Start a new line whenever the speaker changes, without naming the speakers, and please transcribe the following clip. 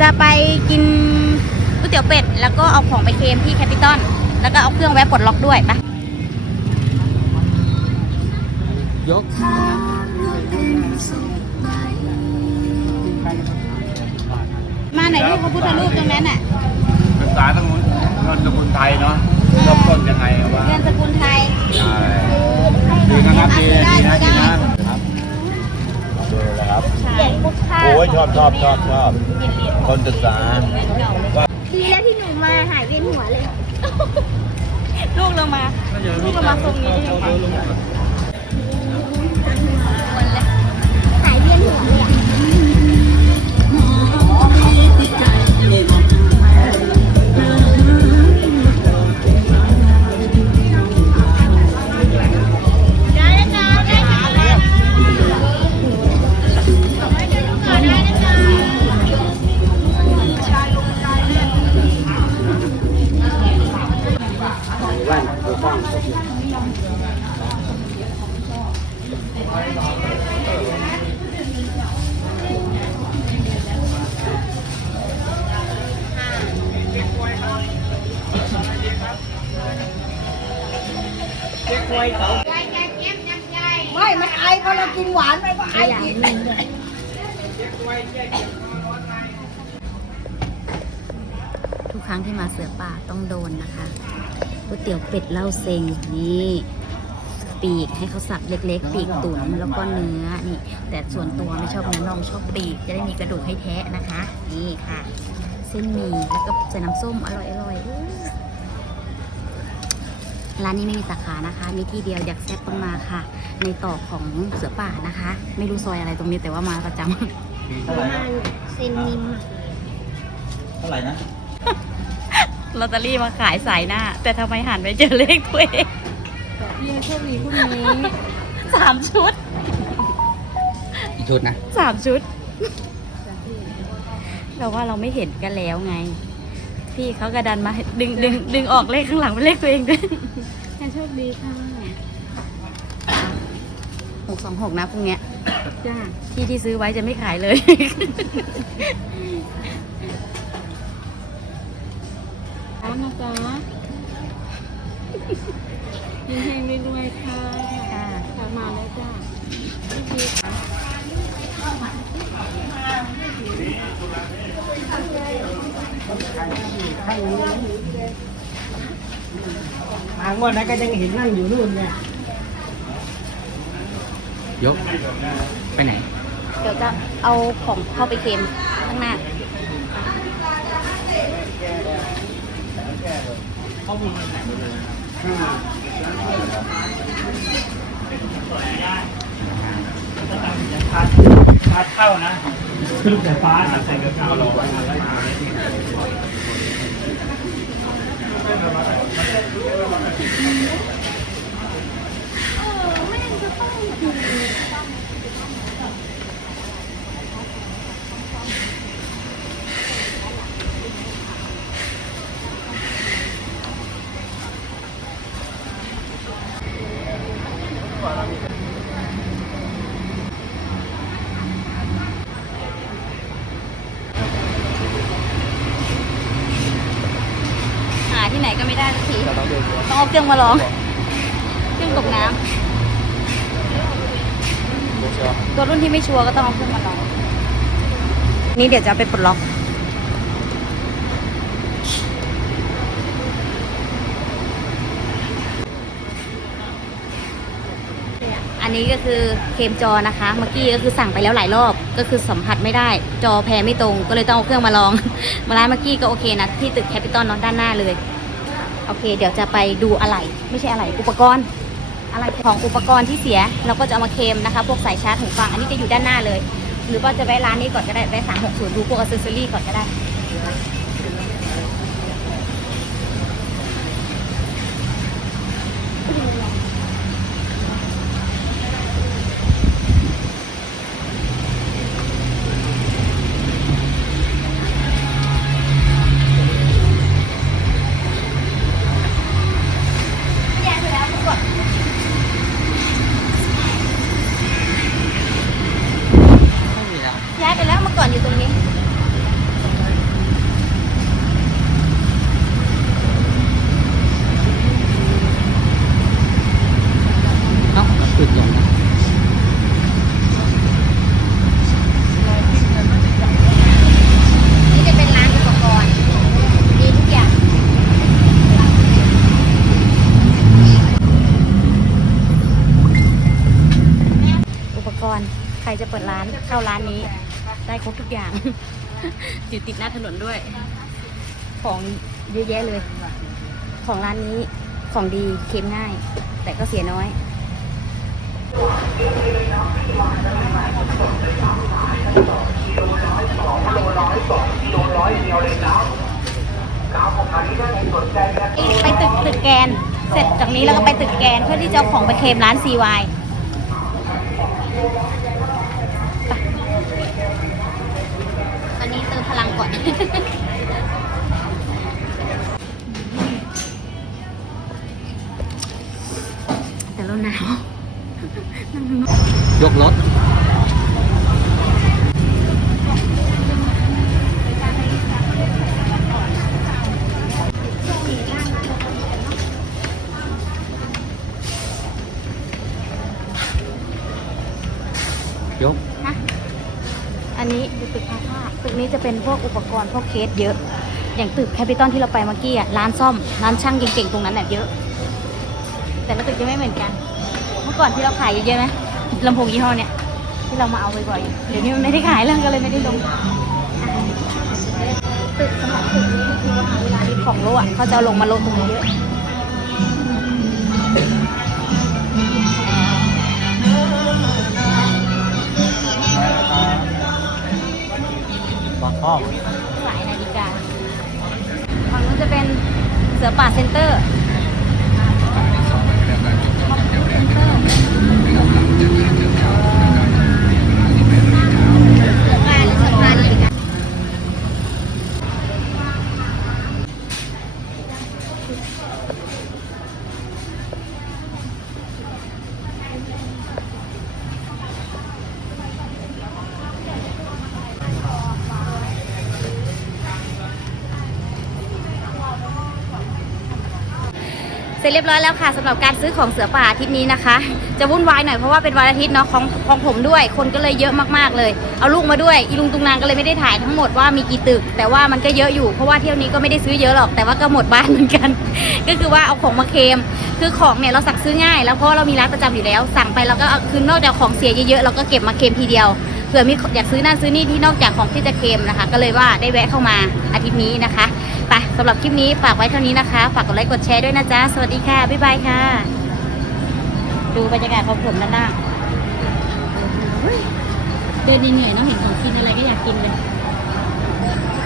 จะไปกินก๋วยเตี๋ยวเป็ด แล้วก็เอาของไปเค็มที่แคปิตอลแล้วก็เอาเครื่องแวะปลดล็อกด้วยไปะยกมาไหนที่พระพุทธรูปตรงนั้นอะ
ศึกษาทางนู้นเงินสกุลไทยเนาะเริ่มต้นยังไงอะวะเ
งินสกุลไทย
ใช่ดีนะครับดีดีนะดีนะครับดูเลยครับ เหรียญพุทธา โอ้ ยชอบชอบชอบชอบคนศึกษา
ทีแล้วที่หนูมาหายเวียนหัวเลย ลูกเรามา ลูกเรามาทรงนี้ได้ยังไง
ไม่มันไอพอเรากินหวานไปก็ไออีก
ทุกครั้งที่มาเสือป่าต้องโดนนะคะก๋วยเตี๋ยวเป็ดเหล้าเซ็งนี่ปีกให้เขาสับเล็กๆ ปีกตุ๋นแล้วก็เนื้อนี่ แต่ส่วนตัวไม่ชอบเนื้อน่องชอบปีก จะได้มีกระดูกให้แทะนะคะ นี่ค่ะ เส้นหมี่แล้วก็ใส่น้ำส้มอร่อยๆ ร้านนี้ไม่มีสาขานะคะ มีที่เดียวอยากแซ่บต้องมาค่ะ ในต่อของเสือป่านะคะ ไม่รู้ซอยอะไรตรงนี้แต่ว่ามาประจำประมาณเซนนิมเท่าไหร่นะลอตเตอรี่มาขายสายหน้า แต่ทำไมหันไปเจอเลขตัวเอง
พี่โชคดีพรุ่งนี้
สามชุด อีกชุดนะสามชุด เราว่าเราไม่เห็นกันแล้วไง พี่เขากระดันมาให้ดึงดึงดึงออกเลขข้างหลังเป็นเลขตัวเองด้วย
แค่โชคดีค่ะ
หกสองหกนะพรุ่งเนี้ยจ้าที่ที่ซื้อไว้จะไม่ขายเลย
ร้านนะจ๊ะยินเฮงรวยๆค่ะ ค่ะ กลับมาแล้วจ้าพี่พีค่ะ
ทางวันนั้นก็ยังเห็นนั่งอยู่นู่นเนี่ย
ยก ไปไหน
เดี๋ยวจะเอาของเข้าไปเค็มข้างหน้า พาเข้านะลูกแต่ฟ้าใส่กระเป๋าเรา หา ที่ไหนก็ไม่ได้สักทีต้องเอาเครื่องมาลองเครื่องตกน้ำตัวรุ่นที่ไม่ชัวร์ก็ต้องเอาเครื่องมาลอง นี่เดี๋ยวจะเอาไปปลดล็อก อันนี้ก็คือเคมจอนะคะ เมื่อกี้ก็คือสั่งไปแล้วหลายรอบ ก็คือสัมผัสไม่ได้ จอแพรไม่ตรง ก็เลยต้องเอาเครื่องมาลอง มาร้านเมื่อกี้ก็โอเคนะ ที่ตึกแคปิตอลเนอะด้านหน้าเลย โอเค เดี๋ยวจะไปดูอะไหล่ไม่ใช่อะไหล่อุปกรณ์อะไรของอุปกรณ์ที่เสียเราก็จะเอามาเคมนะคะ พวกสายชาร์จหูฟังอันนี้จะอยู่ด้านหน้าเลย หรือว่าจะแวะร้านนี้ก่อนก็ได้แวะสามหกศูนย์ดูพวกอุปกรณ์ก่อนก็ได้ เข้าร้านนี้ ได้ครบทุกอย่าง อยู่ติดหน้าถนนด้วย ของเยอะแยะเลย ของร้านนี้ของดีเค็มง่าย แต่ก็เสียน้อยไปตึกตึกแกน เสร็จจากนี้เราก็ไปตึกแกนเพื่อที่จะของไปเคลมร้าน CY ตอนนี้เติมพลัง ก่อน แต่เราหนาว ยกรถ อันนี้คือตึกพาคาตึกนี้จะเป็นพวกอุปกรณ์พวกเคสเยอะ อย่างตึกแคปิตอลที่เราไปเมื่อกี้อะร้านซ่อมร้านช่างเก่งๆตรงนั้นแบบเยอะ แต่ละตึกจะไม่เหมือนกัน เมื่อก่อนที่เราขายเยอะๆไหมลำโพงยี่ห้อเนี้ยที่เรามาเอาบ่อยๆเดี๋ยวนี้มันไม่ได้ขายแล้วก็เลยไม่ได้ลงตึกสำหรับตึกนี้คือว่าเวลาที่ของโลอะเขาจะลงมาลงตรงนี้เยอะ สือป่าเซ็นเตอร์ เสร็จเรียบร้อยแล้วค่ะสำหรับการซื้อของเสือป่าอาทิตย์นี้นะคะ จะวุ่นวายหน่อยเพราะว่าเป็นวันอาทิตย์เนาะของของผมด้วย คนก็เลยเยอะมากๆเลย เอาลูกมาด้วยอีลุงตุงนางก็เลยไม่ได้ถ่ายทั้งหมดว่ามีกี่ตึก แต่ว่ามันก็เยอะอยู่เพราะว่าเที่ยวนี้ก็ไม่ได้ซื้อเยอะหรอกแต่ว่าก็หมดบ้านเหมือนกัน ก็คือว่าเอาของมาเคม คือของเนี่ยเราสั่งซื้อง่าย แล้วเพราะเรามีร้านประจำอยู่แล้ว สั่งไปเราก็คือนอกจากของเสียเยอะๆเราก็เก็บมาเคมทีเดียว ผื่อมีอยากซื้อนั่นซื้อนี่ที่นอกจากของที่จะเค็มนะคะ ก็เลยว่าได้แวะเข้ามาอาทิตย์นี้นะคะไปสำหรับคลิปนี้ฝากไว้เท่านี้นะคะ ฝากกดไลค์กดแชร์ด้วยนะจ๊ะสวัสดีค่ะบ๊ายบายค่ะ ดูบรรยากาศของผมด้านล่างเดินเหนื่อยๆน้องเห็นของกินอะไรก็อยากกินเลย